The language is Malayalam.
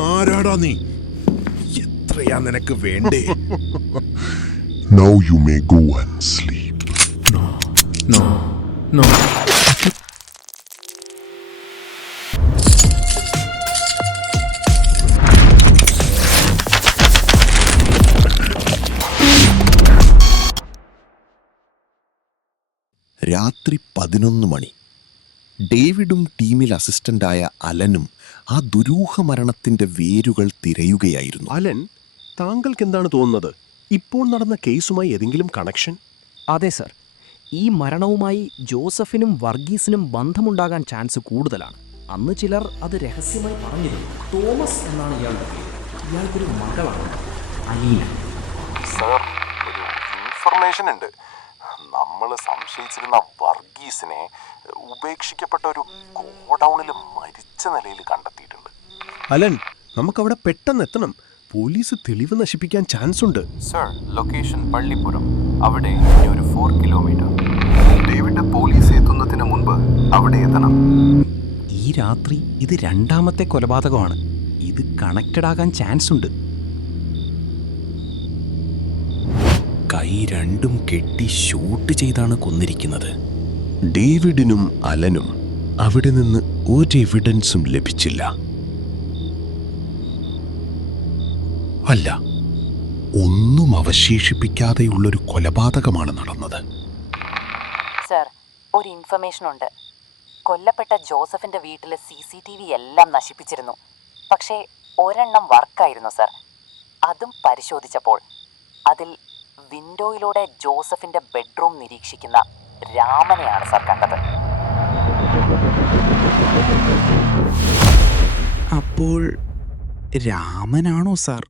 ആരാടാ നീ? എത്രയാ നിനക്ക് വേണ്ടേ? Now you may go and sleep. No. രാത്രി 11 മണി. ഡേവിഡും ടീമിൽ അസിസ്റ്റന്റായ അലനും ആ ദുരൂഹ മരണത്തിന്റെ വേരുകൾ തിരയുകയായിരുന്നു. അലൻ, താങ്കൾക്ക് എന്താണ് തോന്നുന്നത്? ഇപ്പോൾ നടന്ന കേസുമായി ഏതെങ്കിലും കണക്ഷൻ? അതെ സർ, ഈ മരണവുമായി ജോസഫിനും വർഗീസിനും ബന്ധമുണ്ടാകാൻ ചാൻസ് കൂടുതലാണ്. അന്ന് ചിലർ അത് രഹസ്യമായി പറഞ്ഞിരുന്നു. തോമസ് എന്നാണ് ഇയാളുടെ പേര്. ഇയാൾക്കൊരു മകളാണ്, അലീന. സർ, ഒരു ഇൻഫർമേഷൻ ഉണ്ട്. നമ്മൾ സംശയിച്ചിരുന്ന വർഗീസിനെ ഉപേക്ഷിക്കപ്പെട്ട ഒരു ഗോഡൌണിൽ മരിച്ച നിലയിൽ കണ്ടെത്തിയിട്ടുണ്ട്. അലൻ, നമുക്കവിടെ പെട്ടെന്ന് എത്തണം. പോലീസ് തെളിവ് നശിപ്പിക്കാൻ ചാൻസ് ഉണ്ട്. Sir, location Pallippuram. അവിടെ ഇനി ഒരു 4 കിലോമീറ്റർ. ഡേവിഡ് പോലീസ് എത്തുന്നതിന് മുൻപ് അവിടെ എത്തണം. ഈ രാത്രി ഇത് രണ്ടാമത്തെ കൊലപാതകമാണ്. ഇത് കണക്റ്റഡ് ആകാൻ ചാൻസ് ഉണ്ട്. കൈ രണ്ടും കെട്ടി ഷൂട്ട് ചെയ്താണ് കൊന്നിരിക്കുന്നത്. ഡേവിഡിനും അലനും അവിടെ നിന്ന് ഒരു എവിഡൻസും ലഭിച്ചില്ല. അല്ല, ഒന്നും അവശേഷിപ്പിക്കാതെയുള്ളൊരു കൊലപാതകമാണ് നടന്നത്. സർ, ഒരു ഇൻഫർമേഷൻ ഉണ്ട്. കൊല്ലപ്പെട്ട ജോസഫിന്റെ വീട്ടിലെ CCTV എല്ലാം നശിപ്പിച്ചിരുന്നു. പക്ഷേ ഒരെണ്ണം വർക്കായിരുന്നു സർ. അതും പരിശോധിച്ചപ്പോൾ അതിൽ വിൻഡോയിലൂടെ ജോസഫിന്റെ ബെഡ്റൂം നിരീക്ഷിക്കുന്ന രാമനെയാണ് സർ കണ്ടത്. അപ്പോൾ രാമനാണോ സാർ